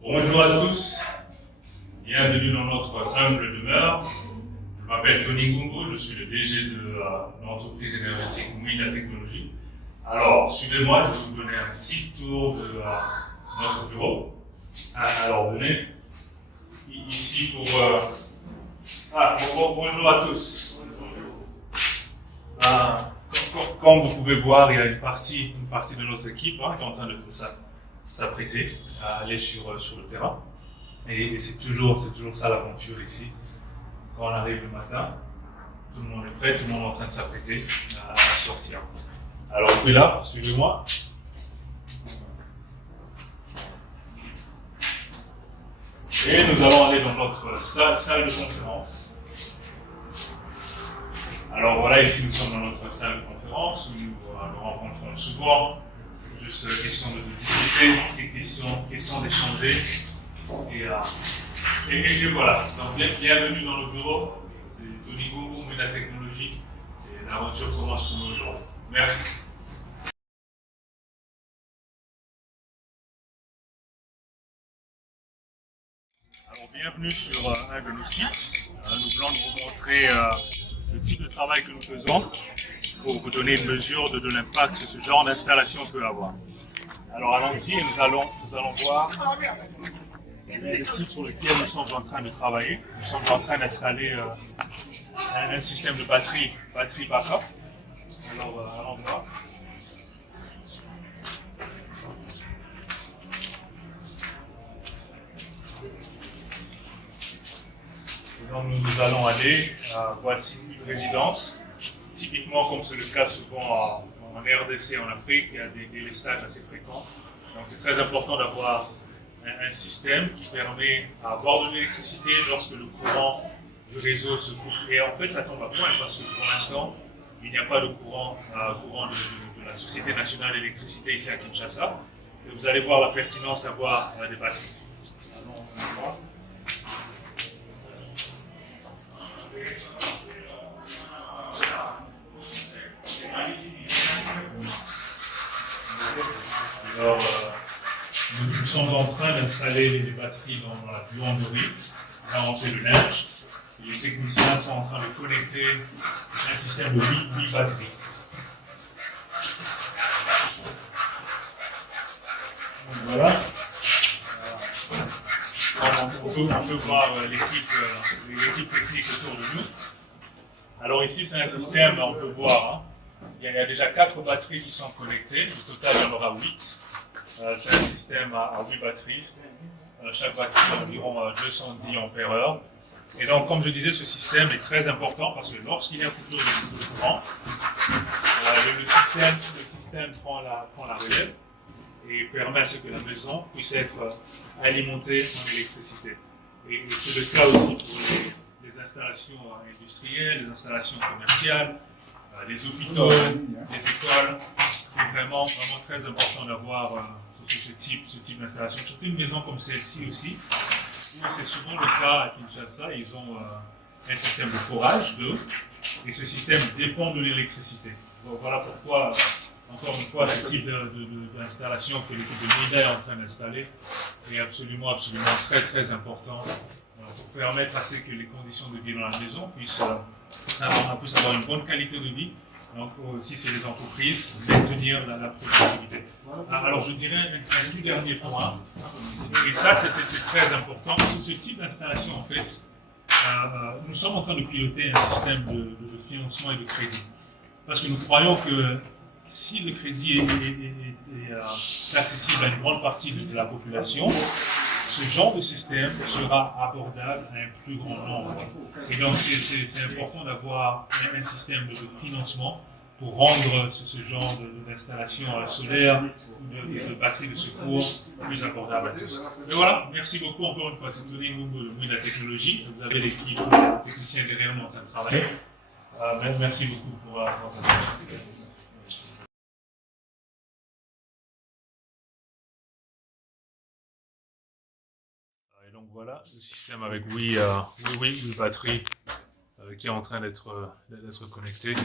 Bonjour à tous, bienvenue dans notre humble demeure. Je m'appelle Tony Gumbo, je suis le DG de l'entreprise énergétique Mouina Technologies. Alors, suivez-moi, je vais vous donner un petit tour de notre bureau. Alors, venez ici pour... bonjour à tous. Comme vous pouvez voir, il y a une partie de notre équipe qui est en train de s'apprêter à aller sur le terrain. Et c'est toujours ça l'aventure ici. Quand on arrive le matin, tout le monde est prêt, tout le monde est en train de s'apprêter à sortir. Alors puis là, suivez-moi. Et nous allons aller dans notre salle de conférence. Alors voilà, ici nous sommes dans notre salle de conférence où nous rencontrons souvent. Juste question de discuter, question d'échanger. Et voilà, donc bienvenue dans le bureau. C'est Tony Gumbo, Mouina Technologies. Et l'aventure commence pour nous aujourd'hui. Merci. Alors bienvenue sur un de nos sites. Nous voulons vous montrer le type de travail que nous faisons pour vous donner une mesure de l'impact que ce genre d'installation peut avoir. Alors allons-y et nous allons voir le site sur lequel nous sommes en train de travailler. Nous sommes en train d'installer un système de batterie backup. Alors allons voir. Donc nous allons aller, voici une résidence. Typiquement, comme c'est le cas souvent en RDC, en Afrique, il y a des délestages assez fréquents. Donc c'est très important d'avoir un système qui permet d'avoir de l'électricité lorsque le courant du réseau se coupe. Et en fait, ça tombe à point parce que pour l'instant, il n'y a pas de courant de la Société nationale d'électricité ici à Kinshasa. Et vous allez voir la pertinence d'avoir des batteries. Allons voir. Alors, nous sommes en train d'installer les batteries dans la buanderie. Là, on fait le linge. Les techniciens sont en train de connecter un système de 8 batteries. Donc, voilà. On peut voir l'équipe technique autour de nous. Alors ici, c'est un système, on peut voir, il y a déjà 4 batteries qui sont connectées. Au total, il y en aura 8. C'est un système à 8 batteries. Chaque batterie a environ 210 Ampères. Et donc, comme je disais, ce système est très important parce que lorsqu'il y a un coupure de courant, le système prend la relève et permet à ce que la maison puisse être alimentée en électricité. Et c'est le cas aussi pour les installations industrielles, les installations commerciales, les hôpitaux, les écoles. C'est vraiment très important d'avoir ce type d'installation. Surtout une maison comme celle-ci aussi, où c'est souvent le cas à Kinshasa, ils ont un système de forage d'eau, et ce système dépend de l'électricité. Donc voilà pourquoi, encore une fois, ce type d'installation que l'équipe de Mouina est en train d'installer est absolument très important pour permettre à ce que les conditions de vie dans la maison puissent avoir une bonne qualité de vie. Donc aussi, c'est les entreprises, maintenir la productivité. Alors je dirais un tout dernier point, et ça c'est très important, parce que ce type d'installation, en fait, nous sommes en train de piloter un système de financement et de crédit. Parce que nous croyons que si le crédit est accessible à une grande partie de la population, ce genre de système sera abordable à un plus grand nombre. Et donc, c'est important d'avoir un système de financement pour rendre ce genre d'installation solaire ou de batterie de secours plus abordable à tous. Mais voilà, merci beaucoup encore une fois. C'est Tony Gumbo de Mouina Technologies. Vous avez l'équipe technicienne derrière nous en train de travailler. Merci beaucoup pour votre attention. Et donc voilà, le système avec 8 batteries qui est en train d'être connecté.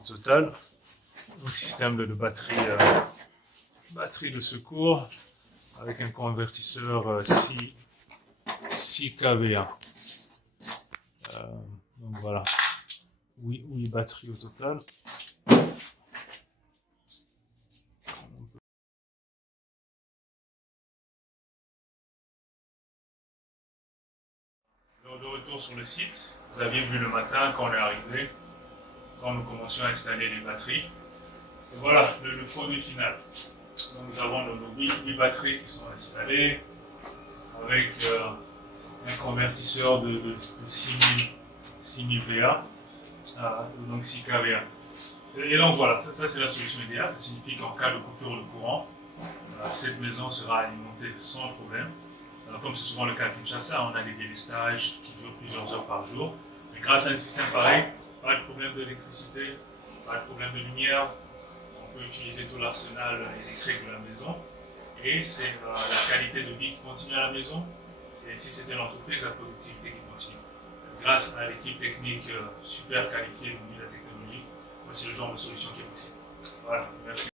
Au total, un système de batterie de secours avec un convertisseur 6 kVA. Donc voilà, 8 batteries au total. De retour sur le site, vous aviez vu le matin quand on est arrivé, quand nous commencions à installer les batteries. Et voilà le produit final. Donc nous avons nos 8 batteries qui sont installées avec un convertisseur de 6000 VA, donc 6 kVA. Et donc voilà, ça c'est la solution idéale. Ça signifie qu'en cas de coupure de courant, cette maison sera alimentée sans problème. Comme c'est souvent le cas à Kinshasa, on a des délestages qui durent plusieurs heures par jour. Mais grâce à un système pareil, pas de problème d'électricité, pas de problème de lumière, on peut utiliser tout l'arsenal électrique de la maison. Et c'est la qualité de vie qui continue à la maison. Et si c'était l'entreprise, la productivité qui continue. Grâce à l'équipe technique super qualifiée de la technologie, voici le genre de solution qui est possible. Voilà, merci.